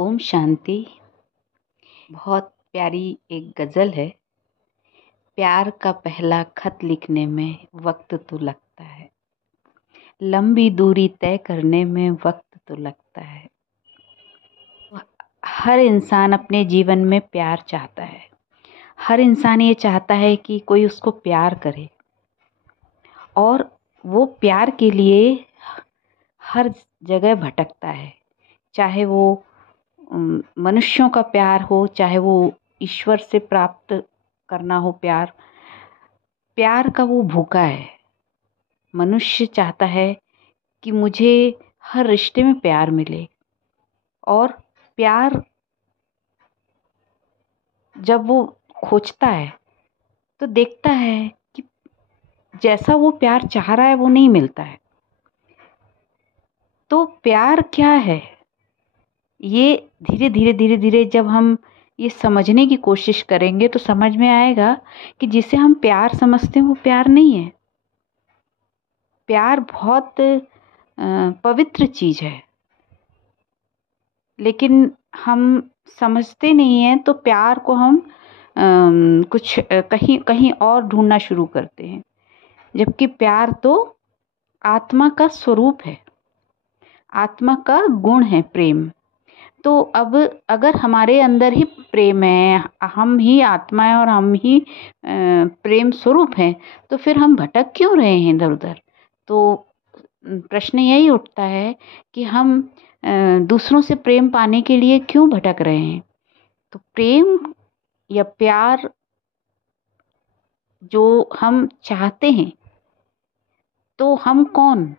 ओम शांति। बहुत प्यारी एक गज़ल है। प्यार का पहला खत लिखने में वक्त तो लगता है, लंबी दूरी तय करने में वक्त तो लगता है। हर इंसान अपने जीवन में प्यार चाहता है। हर इंसान ये चाहता है कि कोई उसको प्यार करे, और वो प्यार के लिए हर जगह भटकता है। चाहे वो मनुष्यों का प्यार हो, चाहे वो ईश्वर से प्राप्त करना हो प्यार। प्यार का वो भूखा है। मनुष्य चाहता है कि मुझे हर रिश्ते में प्यार मिले, और प्यार जब वो खोजता है तो देखता है कि जैसा वो प्यार चाह रहा है वो नहीं मिलता है। तो प्यार क्या है, ये धीरे धीरे जब हम ये समझने की कोशिश करेंगे तो समझ में आएगा कि जिसे हम प्यार समझते हैं वो प्यार नहीं है। प्यार बहुत पवित्र चीज़ है, लेकिन हम समझते नहीं हैं। तो प्यार को हम कुछ कहीं कहीं और ढूंढना शुरू करते हैं, जबकि प्यार तो आत्मा का स्वरूप है, आत्मा का गुण है प्रेम। तो अब अगर हमारे अंदर ही प्रेम है, हम ही आत्मा है और हम ही प्रेम स्वरूप हैं, तो फिर हम भटक क्यों रहे हैं इधर उधर। तो प्रश्न यही उठता है कि हम दूसरों से प्रेम पाने के लिए क्यों भटक रहे हैं। तो प्रेम या प्यार जो हम चाहते हैं, तो हम कौन,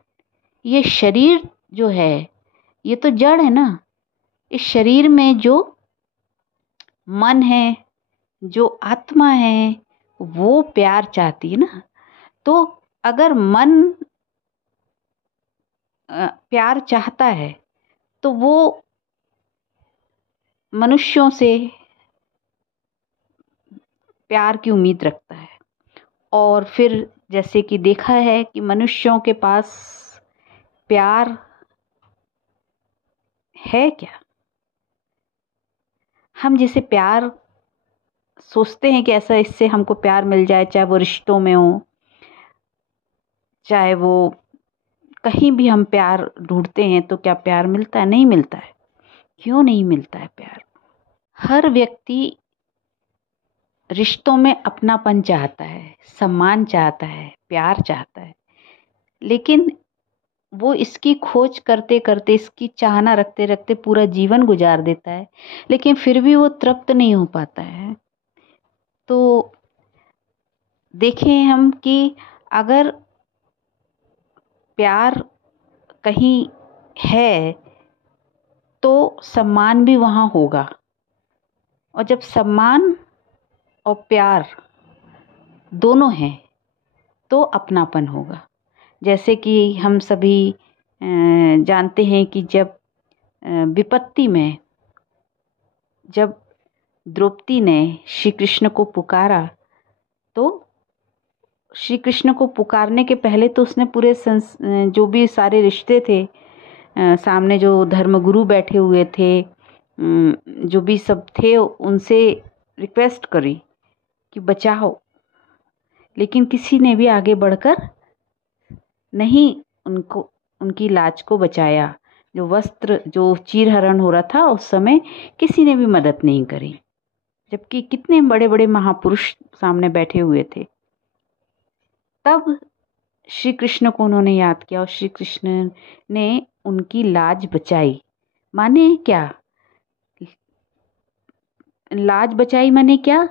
ये शरीर जो है ये तो जड़ है ना। इस शरीर में जो मन है, जो आत्मा है, वो प्यार चाहती है ना। तो अगर मन प्यार चाहता है तो वो मनुष्यों से प्यार की उम्मीद रखता है। और फिर जैसे कि देखा है कि मनुष्यों के पास प्यार है क्या। हम जैसे प्यार सोचते हैं कि ऐसा इससे हमको प्यार मिल जाए, चाहे वो रिश्तों में हो, चाहे वो कहीं भी हम प्यार ढूंढते हैं, तो क्या प्यार मिलता है? नहीं मिलता है। क्यों नहीं मिलता है प्यार? हर व्यक्ति रिश्तों में अपनापन चाहता है, सम्मान चाहता है, प्यार चाहता है, लेकिन वो इसकी खोज करते करते, इसकी चाहना रखते रखते पूरा जीवन गुजार देता है, लेकिन फिर भी वो तृप्त नहीं हो पाता है। तो देखें हम कि अगर प्यार कहीं है तो सम्मान भी वहाँ होगा, और जब सम्मान और प्यार दोनों हैं तो अपनापन होगा। जैसे कि हम सभी जानते हैं कि जब विपत्ति में जब द्रौपदी ने श्री कृष्ण को पुकारा, तो श्री कृष्ण को पुकारने के पहले तो उसने पूरे जो भी सारे रिश्ते थे, सामने जो धर्मगुरु बैठे हुए थे, जो भी सब थे, उनसे रिक्वेस्ट करी कि बचाओ, लेकिन किसी ने भी आगे बढ़कर नहीं उनको, उनकी लाज को बचाया। जो वस्त्र, जो चीरहरण हो रहा था उस समय, किसी ने भी मदद नहीं करी, जबकि कितने बड़े बड़े महापुरुष सामने बैठे हुए थे। तब श्री कृष्ण को उन्होंने याद किया और श्री कृष्ण ने उनकी लाज बचाई। माने क्या? लाज बचाई माने क्या?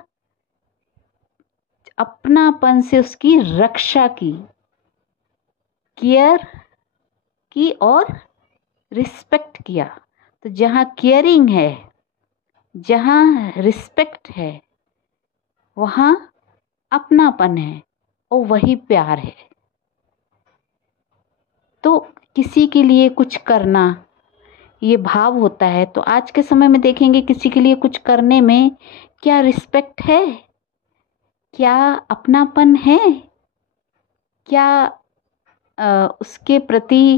अपनापन से उसकी रक्षा की, केयर की और रिस्पेक्ट किया। तो जहाँ केयरिंग है, जहाँ रिस्पेक्ट है, वहाँ अपनापन है, और वही प्यार है। तो किसी के लिए कुछ करना, ये भाव होता है। तो आज के समय में देखेंगे किसी के लिए कुछ करने में क्या रिस्पेक्ट है, क्या अपनापन है, क्या उसके प्रति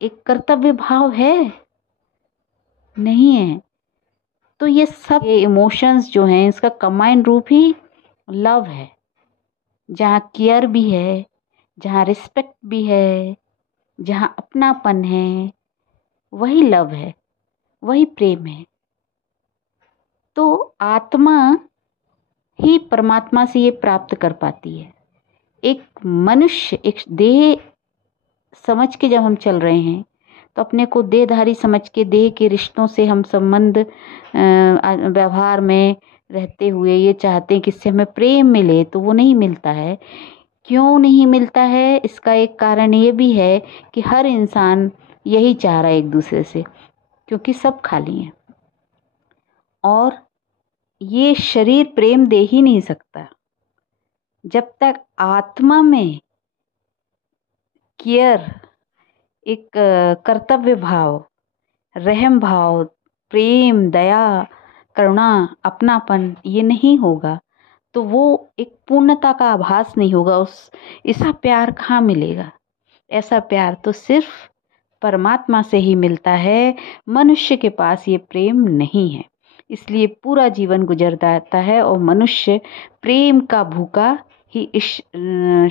एक कर्तव्य भाव है? नहीं है। तो ये सब इमोशंस जो हैं इसका कंबाइंड रूप ही लव है, जहाँ केयर भी है, जहाँ रिस्पेक्ट भी है, जहाँ अपनापन है, वही लव है, वही प्रेम है। तो आत्मा ही परमात्मा से ये प्राप्त कर पाती है। एक मनुष्य एक देह समझ के जब हम चल रहे हैं तो अपने को देहधारी समझ के देह के रिश्तों से हम संबंध व्यवहार में रहते हुए ये चाहते हैं कि इससे हमें प्रेम मिले, तो वो नहीं मिलता है। क्यों नहीं मिलता है? इसका एक कारण ये भी है कि हर इंसान यही चाह रहा है एक दूसरे से, क्योंकि सब खाली हैं और ये शरीर प्रेम दे ही नहीं सकता जब तक आत्मा में केयर, एक कर्तव्य भाव, रहम भाव, प्रेम, दया, करुणा, अपनापन ये नहीं होगा तो वो एक पूर्णता का आभास नहीं होगा। उस ऐसा प्यार कहाँ मिलेगा? ऐसा प्यार तो सिर्फ परमात्मा से ही मिलता है। मनुष्य के पास ये प्रेम नहीं है, इसलिए पूरा जीवन गुजर जाता है और मनुष्य प्रेम का भूखा ही इस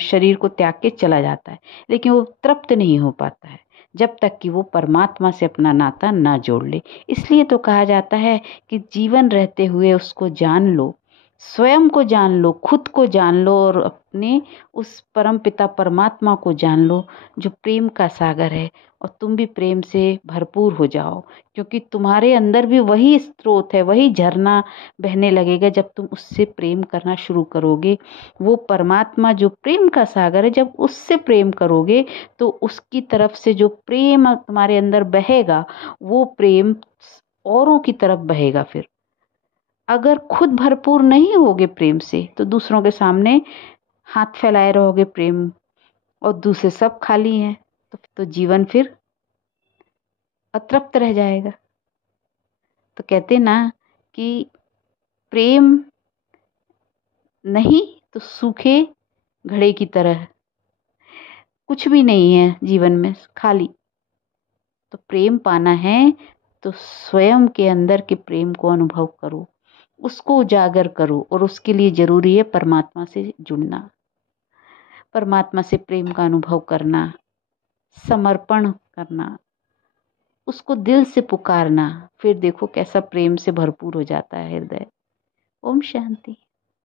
शरीर को त्याग के चला जाता है, लेकिन वो तृप्त नहीं हो पाता है जब तक कि वो परमात्मा से अपना नाता ना जोड़ ले। इसलिए तो कहा जाता है कि जीवन रहते हुए उसको जान लो, स्वयं को जान लो, खुद को जान लो और अपने उस परम पिता परमात्मा को जान लो जो प्रेम का सागर है, और तुम भी प्रेम से भरपूर हो जाओ, क्योंकि तुम्हारे अंदर भी वही स्रोत है, वही झरना बहने लगेगा जब तुम उससे प्रेम करना शुरू करोगे। वो परमात्मा जो प्रेम का सागर है, जब उससे प्रेम करोगे तो उसकी तरफ से जो प्रेम तुम्हारे अंदर बहेगा वो प्रेम औरों की तरफ बहेगा। फिर अगर खुद भरपूर नहीं होगे प्रेम से तो दूसरों के सामने हाथ फैलाए रहोगे प्रेम, और दूसरे सब खाली हैं, तो जीवन फिर अतृप्त रह जाएगा। तो कहते ना कि प्रेम नहीं तो सूखे घड़े की तरह, कुछ भी नहीं है जीवन में, खाली। तो प्रेम पाना है तो स्वयं के अंदर के प्रेम को अनुभव करो, उसको उजागर करो, और उसके लिए जरूरी है परमात्मा से जुड़ना, परमात्मा से प्रेम का अनुभव करना, समर्पण करना, उसको दिल से पुकारना। फिर देखो कैसा प्रेम से भरपूर हो जाता है हृदय। ओम शांति।